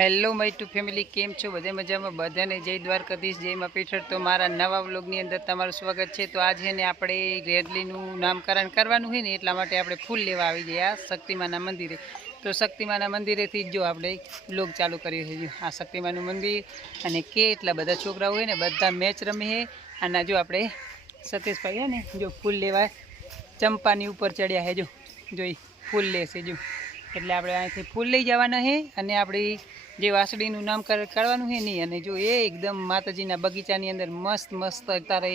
Hello my two family કેમ છો? બધે મજામાં? બધાને જય દ્વારકાધીશ, જય માં પીઠળ. તો મારા નવા વ્લોગની અંદર તમારું સ્વાગત છે. તો આજે ને આપણે રેડલીનું નામકરણ કરવાનું હોય ને, એટલા માટે આપણે ફૂલ લેવા આવી ગયા શક્તિમાના મંદિરે. તો શક્તિમાના મંદિરેથી જ આપણે વ્લોગ ચાલુ છે જો આ શક્તિમાનું મંદિર અને કે એટલા બધા છોકરાઓ હોય ને, બધા મેચ રમીએ અને જો આપણે સતીશભાઈ ને, જો ફૂલ લેવા ચંપાની ઉપર ચડ્યા હે જો, જોઈ, ફૂલ લેશે, જો. એટલે આપણે અહીંથી ફૂલ લઈ જવાના છે અને આપણી જે વાસળીનું નામ કાઢવાનું છે નહીં અને જો એ એકદમ માતાજીના બગીચાની અંદર મસ્ત મસ્ત અત્યારે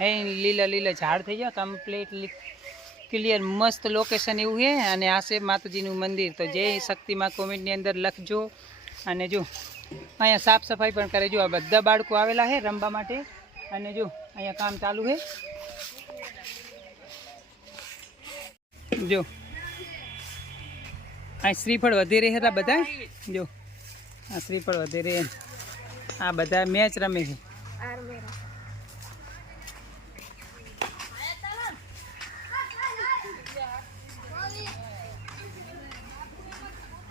હે, લીલા લીલા ઝાડ થઈ ગયા કમ્પ્લીટલી ક્લિયર મસ્ત લોકેશન એવું છે અને આ છે માતાજીનું મંદિર. તો જય શક્તિમાં કોમેન્ટની અંદર લખજો. અને જો, અહીંયા સાફ સફાઈ પણ કરે. જો આ બધા બાળકો આવેલા છે રમવા માટે. અને જો, અહીંયા કામ ચાલુ છે જો આ શ્રીફળ વધેરે હતા બધા? જો, આ શ્રીફળ વધેરે આ બધા મેચ રમે છે.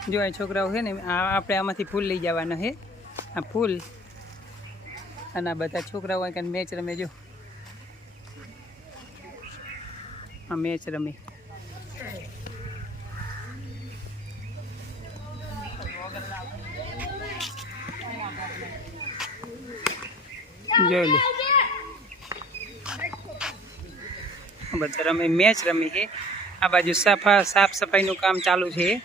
જો, આ છોકરાઓ છે ને, આ આપણે આમાંથી ફૂલ લઈ જવાના છે. આ ફૂલ. અને આ બધા છોકરાઓ મેચ રમે, જો. આ મેચ રમે. જોઈ લે. બધા રમે, મેચ રમી છે. આ બાજુ સફા, સાફ સફાઈનું કામ ચાલુ છે.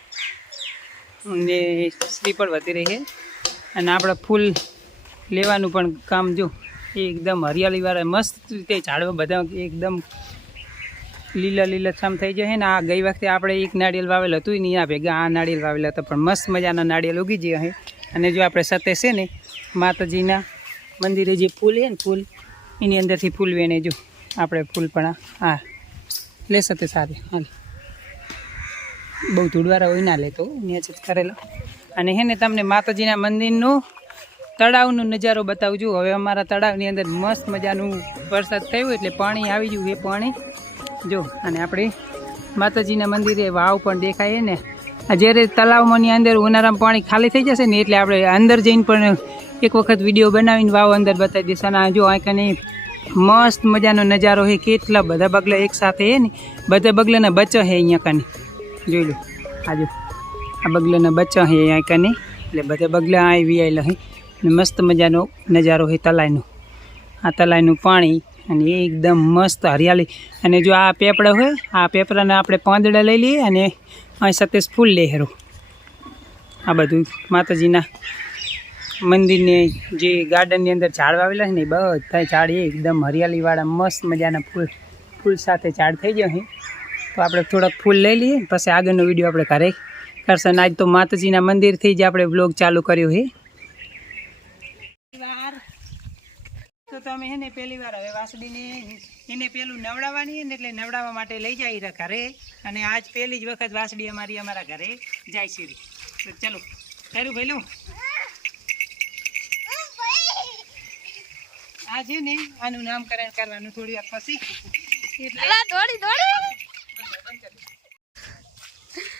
ને પણ વધી રહી છે. અને આપણે ફૂલ લેવાનું પણ કામ જો એકદમ હરિયાળીવાળા, મસ્ત રીતે ઝાડવા બધા એકદમ લીલા લીલાછામ થઈ જાય ને. આ ગઈ વખતે આપણે એક નાળિયેર વાવેલ હતું નહીં, આ ભેગા આ નાળિયેર વાવેલા હતા, પણ મસ્ત મજાના નાળિયેર ઉગી ગયા અને જો આપણે સતે છે ને, માતાજીના મંદિરે જે ફૂલ છે ને ફૂલ, એની અંદરથી ફૂલ વેણે જો. આપણે ફૂલ પણ હા લેશો તે સારી, હાલ. બહુ ધૂળવાળા હોય ના લેતો ન્યાચ જ કરેલો. અને હે ને તમને માતાજીના મંદિરનું તળાવનો નજારો બતાવજો. હવે અમારા તળાવની અંદર મસ્ત મજાનું વરસાદ થયું એટલે પાણી આવી ગયું એ પાણી. જો, અને આપણે માતાજીના મંદિરે વાવ પણ દેખાય ને. જ્યારે તળાવમાંની અંદર ઉનાળામાં પાણી ખાલી થઈ જશે ને એટલે આપણે અંદર જઈને પણ એક વખત વીડિયો બનાવીને વાવ અંદર બતાવી દઈશ. અને જો આ કને મસ્ત મજાનો નજારો છે કેટલા બધા બગલા એક સાથે હે ને. બધા બગલાના બચ્ચા છે અહીંયા કને. જોઈ લો આજો આ બગલાના બચ્ચા છે અહીંયા કને. એટલે બધા બગલા આવી આવેલા છે અને મસ્ત મજાનો નજારો છે તલાઈનો. આ તલાઈનું પાણી અને એકદમ મસ્ત હરિયાળી. અને જો આ પેપડા હોય, આ પેપડાને આપણે પાંદડા લઈ લઈએ અને અહીં સાથે ફૂલ લહેરો. આ બધું માતાજીના મંદિરને જે ગાર્ડનની અંદર ઝાડ વાવેલા છે ને બધા ઝાડ એકદમ હરિયાળીવાળા, મસ્ત મજાના ફૂલ ફૂલ સાથે ઝાડ થઈ ગયા છે. તો આપણે થોડાક ફૂલ લઈ લઈએ, પછી આગળનો વીડિયો આપણે ઘરે કરશું. આજ તો માતાજીના મંદિરથી જ આપણે બ્લોગ ચાલુ કર્યો છે. તો તમે હે ને પહેલી વાર હવે વાસડીને એને પેલું નવડાવવાની એટલે નવડાવવા માટે લઈ જાય ઘરે. અને આજ પહેલી જ વખત વાસડી અમારી અમારા ઘરે જાય છે. તો ચલો ખરું ભાઈ આ છે ને આનું નામકરણ કરવાનું થોડી વાર પછી. એટલે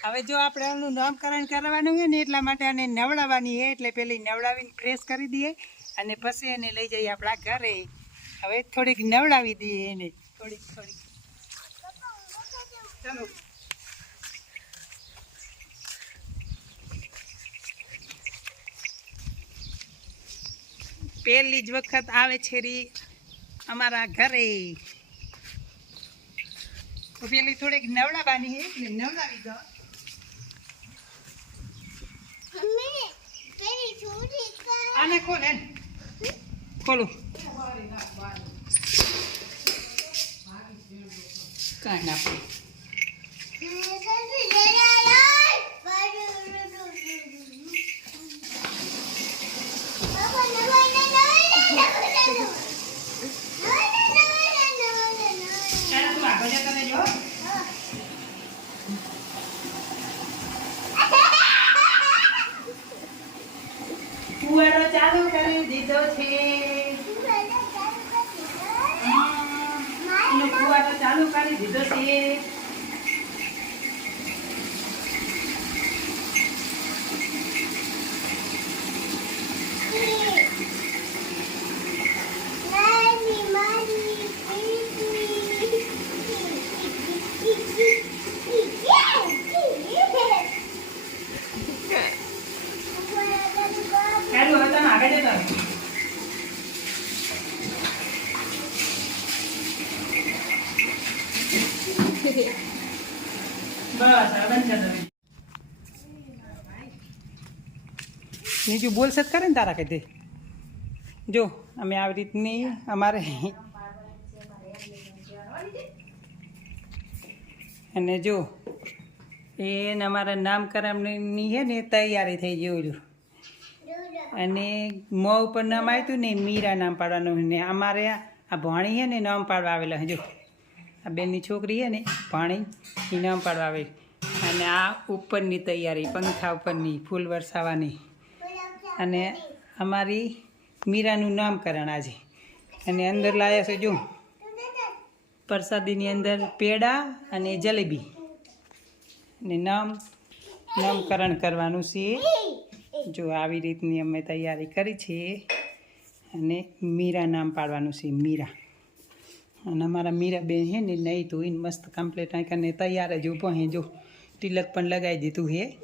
હવે જો આપણે આનું નામકરણ કરવાનું હોય ને એટલા માટે આને નવડાવવાની છે. એટલે પેલી નવડાવીને ફ્રેશ કરી દઈએ અને પછી એને લઈ જઈએ આપણા ઘરે. હવે થોડીક નવડાવી દઈએ એને. થોડીક થોડીક. ચલો. પહેલી જ વખત આવે છે રી અમારા ઘરે. પેલી થોડીક નવડાવવાની છે નવડાવી દો. આને ખોલે ખોલો. કાંઈ ના પડે ચાલો તું આગળ જતો રહેજો હો. ફુવારો ચાલુ કરી દીધો છે. ફુવારો ચાલુ કરી દીધો છે આજે તો આવે. બંધ નીચું બોલશે જ કરે ને તારા કઈ જો, અમે આવી રીતની અમારે અને જો, એને અમારા નામકરણની છે ને તૈયારી થઈ જવું છું અને મો ઉપર નામ આવ્યું હતું ને મીરા નામ પાડવાનું ને અમારે આ ભાણી છે ને નામ પાડવા આવેલા છે જો. આ બેનની છોકરી છે ને, ભાણી એ નામ પાડવા આવે. અને આ ઉપરની તૈયારી, પંખા ઉપરની, ફૂલ વરસાવવાની અને અમારી મીરાનું નામકરણ આજે. અને અંદર લાવ્યા છે, જો. પ્રસાદીની અંદર પેડા અને જલેબી. અને નામ, નામકરણ કરવાનું છે. જો આવી રીતની અમે તૈયારી કરી છે. અને મીરા નામ પાડવાનું છે, મીરા. અને અમારા મીરા બેન છે ને નહીં તો એને મસ્ત કમ્પ્લેટ આંકાને તૈયાર જ ઊભો હે જો. તિલક પણ લગાવી દીધું હે.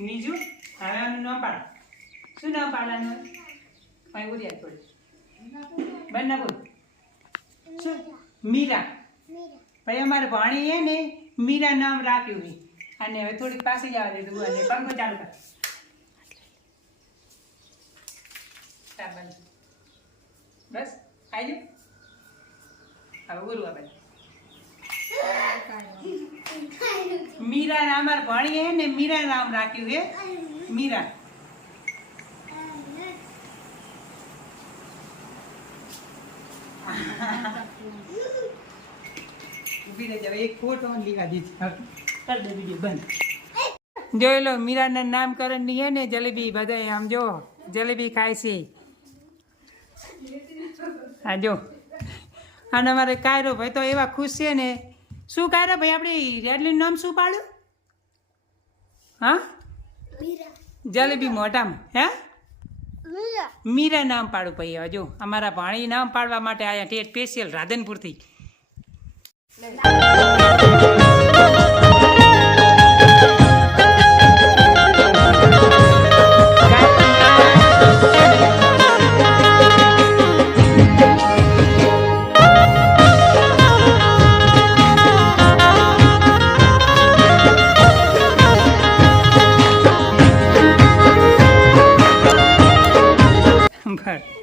બાજુ હવે આનું નામ પાડ. શું નામ પાડવાનું? અહીં બોલી થોડી. બંને બોલ. શું? મીરા. ભાઈ અમારે ભાણી હે ને મીરા નામ રાખ્યું છે. અને હવે થોડીક પાસે જવા દીધું અને પંખો ચાલુ કર. બસ આવી હવે બોલું આપણે મીરા રામ ભણીએ ભાણી ને મીરા રામ રાખ્યું હે. મીરા. ઊભી રહેજે એક ફોટો લીધા દીધી. કર દે વીડિયો બંધ. જોઈ લો મીરાના નામકરણની હે ને જલેબી બધાય આમ જો જલેબી ખાય છે. હા જો. અને અમારે કાયરો ભાઈ તો એવા ખુશ છે ને. શું કાયરો ભાઈ આપણી રેડલીનું નામ શું પાડ્યું? હા? જલેબી મોઢામાં હે? મીરા. નામ પાડું ભાઈ હવે જો. અમારા ભાણી નામ પાડવા માટે આયા ઠેઠ સ્પેશિયલ રાધનપુરથી.